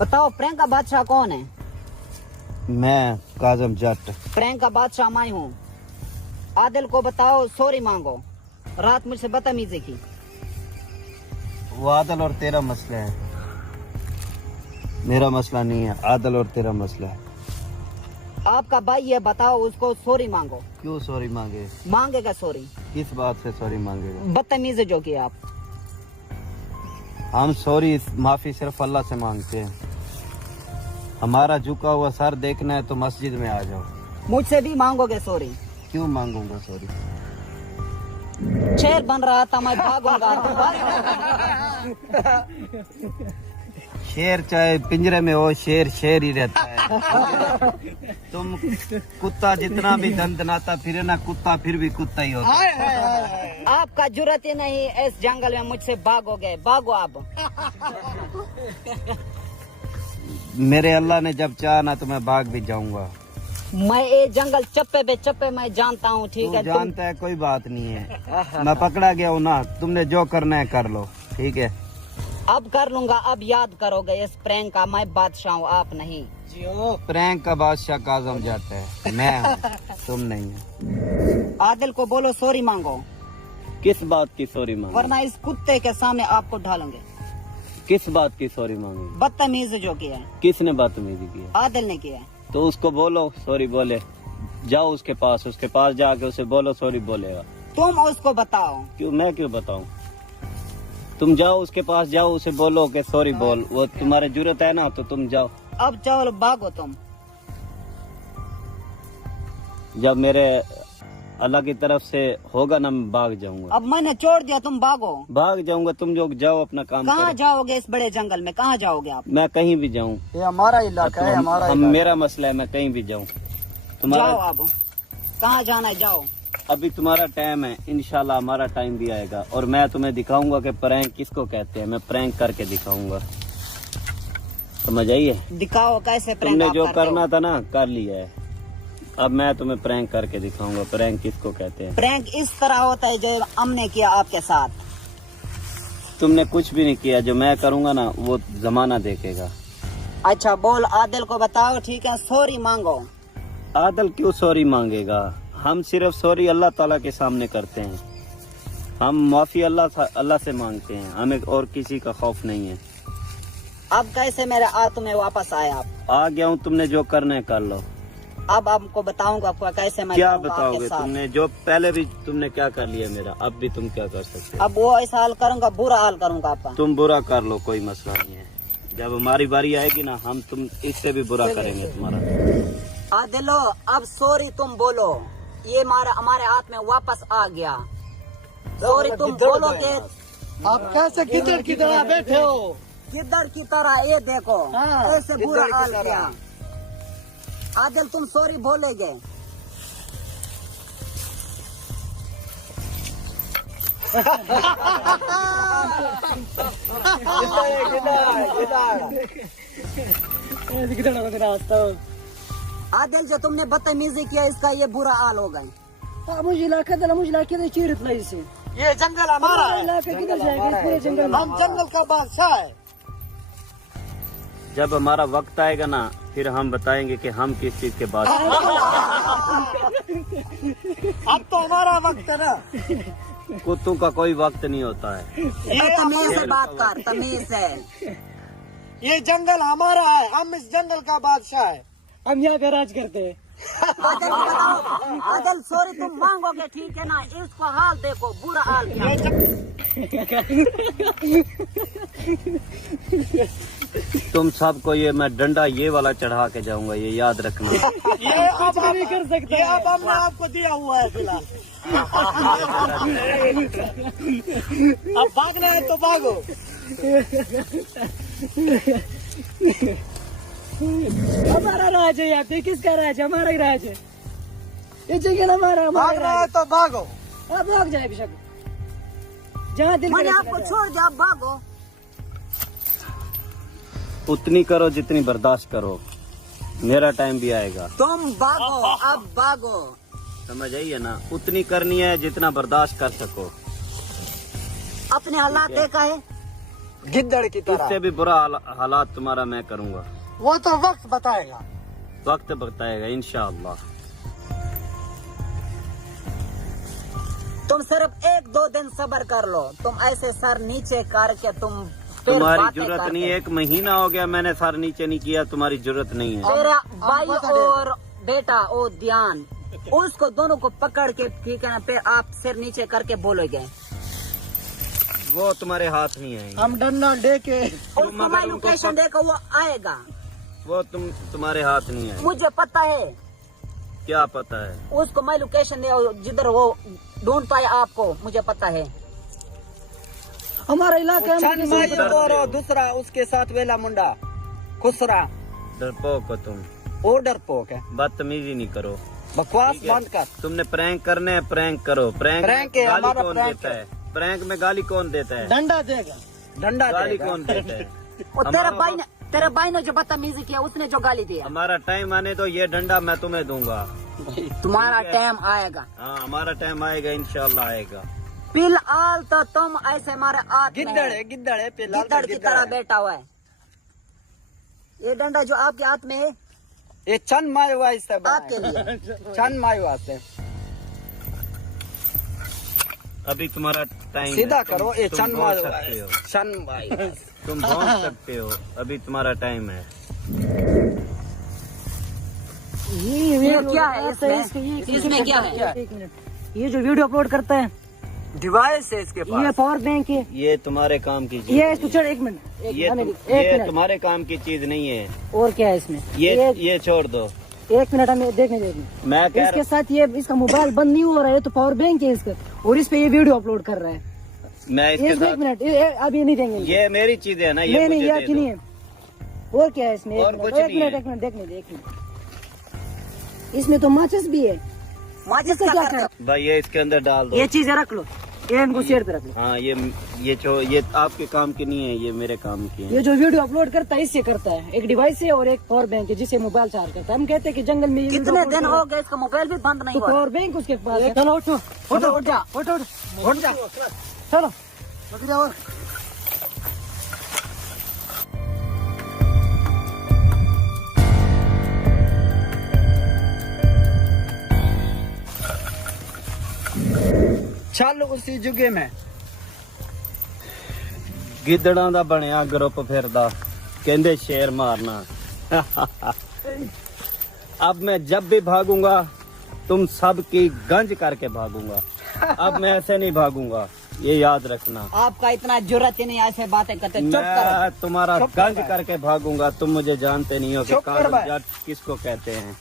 बताओ प्रैंक का बादशाह कौन है? मैं काजम जट। प्रैंक का बादशाह मैं हूँ। आदिल को बताओ सॉरी मांगो, रात मुझसे बदतमीजी की। वो आदल और तेरा मसला है, मेरा मसला नहीं है। आदल और तेरा मसला है। आपका भाई है, बताओ उसको सॉरी मांगो। क्यों सॉरी मांगे? मांगेगा सॉरी। किस बात से सॉरी मांगेगा? बदतमीजी जो की आप। हम सॉरी माफी सिर्फ अल्लाह से मांगते हैं। हमारा झुका हुआ सर देखना है तो मस्जिद में आ जाओ। मुझसे भी मांगोगे सॉरी? क्यों मांगूंगा सॉरी? शेर बन रहा था मैं भागूंगा। शेर चाहे पिंजरे में हो, शेर शेर ही रहता है। तुम कुत्ता जितना भी दंदनाता फिरे ना, कुत्ता फिर भी कुत्ता ही होता है। आपका जुर्रत ही नहीं इस जंगल में मुझसे भागोगे। भागो आप। मेरे अल्लाह ने जब चाहा ना तो मैं भाग भी जाऊंगा। मैं ये जंगल चप्पे पे चप्पे मैं जानता हूँ, ठीक है? जानता है, कोई बात नहीं है। मैं पकड़ा गया हूँ ना, तुमने जो करना है कर लो, ठीक है? अब कर लूंगा। अब याद करोगे इस प्रैंक का मैं बादशाह हूँ, आप नहीं। प्रैंक का बादशाह काजम जाता है, मैं हूँ, तुम नहीं है। आदिल को बोलो सॉरी मांगो, किस बात की सॉरी मांगे? वरना इस कुत्ते के सामने आपको ढालेंगे। किस बात की सॉरी मांगे? बदतमीज जो किया है। किसने बदतमीजी की? आदिल ने किया है। तो उसको बोलो सॉरी बोले। जाओ उसके पास जाके उसे बोलो सॉरी बोलेगा। तुम उसको बताओ। क्यों? मैं क्यों बताऊं? तुम जाओ उसके पास, जाओ उसे बोलो कि सॉरी बोल। वो तुम्हारे जरूरत है ना, तो तुम जाओ। अब चलो भागो तुम। जब मेरे अल्लाह की तरफ से होगा ना, मैं भाग जाऊंगा। अब मैंने छोड़ दिया, तुम भागो। भाग जाऊंगा, तुम जो जाओ अपना काम कहाँ करो। जाओगे इस बड़े जंगल में? कहाँ जाओगे आप? मैं कहीं भी जाऊं, ये हमारा इलाका है, हमारा मेरा मसला है, मैं कहीं भी जाऊं। जाओ तुम्हारा अब, कहाँ जाना है जाओ। अभी तुम्हारा टाइम है, इंशाल्लाह हमारा टाइम भी आएगा और मैं तुम्हें दिखाऊंगा कि प्रैंक किसको कहते हैं। मैं प्रैंक करके दिखाऊंगा, समझ आइए? दिखाओ कैसे प्रैंक तुमने आप जो करते हो। करना था ना कर लिया है। अब मैं तुम्हें प्रैंक करके दिखाऊंगा प्रैंक किसको कहते हैं। प्रैंक इस तरह होता है जो हमने किया आपके साथ। तुमने कुछ भी नहीं किया, जो मैं करूंगा ना वो जमाना देखेगा। अच्छा बोल, आदिल को बताओ, ठीक है? सॉरी मांगो। आदल क्यों सॉरी मांगेगा? हम सिर्फ सॉरी अल्लाह ताला के सामने करते हैं। हम माफी अल्लाह से मांगते हैं, हमें और किसी का खौफ नहीं है। अब कैसे मेरे हाथ में वापस आए आप? आ गया हूँ, तुमने जो करना है कर लो। अब आपको बताऊंगा आपको कैसे मैं क्या करूंगा आपके बताओगे? साथ। तुमने जो पहले भी तुमने क्या कर लिया मेरा, अब भी तुम क्या कर सकते हो? अब वो ऐसा हाल करूंगा, बुरा हाल करूंगा आपका। तुम बुरा कर लो, कोई मसला नहीं है। जब हमारी बारी आएगी ना, हम तुम इससे भी बुरा करेंगे तुम्हारा। आदिलो अब सॉरी तुम बोलो, ये हमारे हाथ में वापस आ गया। सॉरी तुम बोलोगे। आप कैसे किधर की तरह बैठे हो? किधर की तरह? ये देखो ऐसे बुरा हाल किया। आदिल तुम सॉरी बोलेगे? आदिल जो तुमने बदतमीजी किया, इसका ये बुरा हाल हो गए। ये जंगल हमारा है, किधर जाएगा पूरे जंगल? हम जंगल का बादशाह है। जब हमारा वक्त आएगा ना, फिर हम बताएंगे कि हम किस चीज के बाद। अब तो हमारा वक्त है ना। कुत्तों का कोई वक्त नहीं होता है। तमीज से बात कर, तमीज से। ये जंगल हमारा है, हम इस जंगल का बादशाह है। हम यहाँ पे राज करते हैं। आदिल को बताओ, आदिल सॉरी तुम मांगोगे, ठीक है ना? इसको हाल देखो, बुरा हाल किया। तुम सबको ये मैं डंडा ये वाला चढ़ा के जाऊंगा, ये याद रखना। ये अब हम नहीं कर सकते, ये अब हमने आपको दिया हुआ है फिलहाल। अब भागना है तो भागो। हमारा राज है यहाँ पे, किसका राज है? हमारा ही राज है। ये जगह हमारा, भागना है तो भागो। अब भाग जाए बेशक, जहाँ दिल मैंने आपको छोड़ दिया, अब भागो। उतनी करो जितनी बर्दाश्त करो, मेरा टाइम भी आएगा। तुम भागो, अब भागो। समझ आइए ना? उतनी करनी है जितना बर्दाश्त कर सको। अपने हालात देखा है, गिद्दड़ की तरह। इससे भी बुरा हालात तुम्हारा मैं करूंगा। वो तो वक्त बताएगा। वक्त बताएगा इंशाअल्लाह। तुम सिर्फ 1-2 दिन सब्र कर लो। तुम ऐसे सर नीचे करके तुम फिर तुम्हारी बातें जरूरत करते। नहीं है। 1 महीना हो गया मैंने सर नीचे नहीं किया, तुम्हारी जरूरत नहीं है। तेरा भाई और बेटा ओ ध्यान, उसको दोनों को पकड़ के ठीक है ना, फिर आप सिर नीचे करके बोलोगे। वो तुम्हारे हाथ नहीं है। हम डंडा दे के उसको मैं लोकेशन देकर वो आएगा। वो तुम्हारे हाथ नहीं है। मुझे पता है, क्या पता है? उसको मैं लोकेशन दे, जिधर वो ढूंढता है आपको, मुझे पता है। हमारा इलाका और दूसरा उसके साथ वेला मुंडा खुसरा डरपोक हो तुम। ऑर्डर पोक है। बदतमीजी नहीं करो। बकवास ठीक है? बंद कर। तुमने प्रैंक करने हैं, प्रैंक करो। प्रैंक प्रैंक है, गाली हमारा कौन प्रैंक देता है। है? प्रैंक में गाली कौन देता है? डंडा देगा। डंडा गाली देगा। कौन देता है? और तेरे भाई ने जो बदतमीजी किया, उसने जो गाली दिया। हमारा टाइम आने दो, ये डंडा मैं तुम्हें दूंगा। तुम्हारा ठीक है। टाइम आएगा। हाँ, हमारा टाइम आएगा, इंशाल्लाह आएगा। फिलहाल तो तुम ऐसे हमारे हाथ में गिद्दड़ है, गिद्दड़ है, फिलहाल गिद्दड़ तो की गिद्दड़ तरह है। बैठा हुआ है। ये डंडा जो आपके हाथ में है, ये चंद मायवा इससे आपके लिए। चंद मायवा से अभी तुम्हारा टाइम सीधा है। करो। ये तुम चंद भौंक मायवा सकते हो। चंद मायवा। तुम भौंक सकते हो। अभी तुम्हारा टाइम है। ये क्या है इसमें क्या है? ये जो वीडियो अपलोड करता है डिवाइस है इसके पास। ये पावर बैंक है। ये तुम्हारे काम की चीज ये नहीं इसको है। चढ़ 1 मिनट। ये तुम्हारे काम की चीज नहीं है। और क्या है इसमें? ये छोड़ दो। 1 मिनट हमें देखने देंगे। मैं कह इसके साथ ये इसका मोबाइल बंद नहीं हो रहा है, तो पावर बैंक है इसका, और इस पे ये वीडियो अपलोड कर रहा है। मैं इसके 1 साथ, मिनट अब ये नहीं देंगे। ये मेरी चीज है ना, ये नहीं नहीं, मुझे ये दे आपकी दो। नहीं है। और क्या है इसमें? और कुछ नहीं है। 1 मिनट देखने दे, 1 मिनट। इसमें तो माचिस भी है। माचिस इसका क्या क्या करते करना? हो? भाई ये इसके अंदर डाल दो। ये चीजें रख लो, ये इनको शेयर पे रख लो। हाँ, ये आपके काम की नहीं है, ये मेरे काम की है। ये जो वीडियो अपलोड करता है इससे करता है। एक डिवाइस है और एक पावर बैंक है जिससे मोबाइल चार्ज करता है। हम कहते हैं कि जंगल में ये कितने वीडियो दिन अपलोड हो गए इसका मोबाइल भी बंद नहीं तो हुआ। पावर बैंक उसके पास है। चलो उठो, उठो, उठ जा, उठो, उठ जा, चलो उठ जाओ। चल उसी जुगे में गिद्धड़ां दा बनया ग्रुप फिरदा, कहंदे शेर मारना। अब मैं जब भी भागूंगा तुम सब की गंज करके भागूंगा। अब मैं ऐसे नहीं भागूंगा, ये याद रखना। आपका इतना जरूरत ही नहीं ऐसे बातें करते। चुप करो। मैं तुम्हारा चुप कर गंज भाई। करके भागूंगा। तुम मुझे जानते नहीं हो कि चुप कर कानून भाई। जज किसको कहते हैं।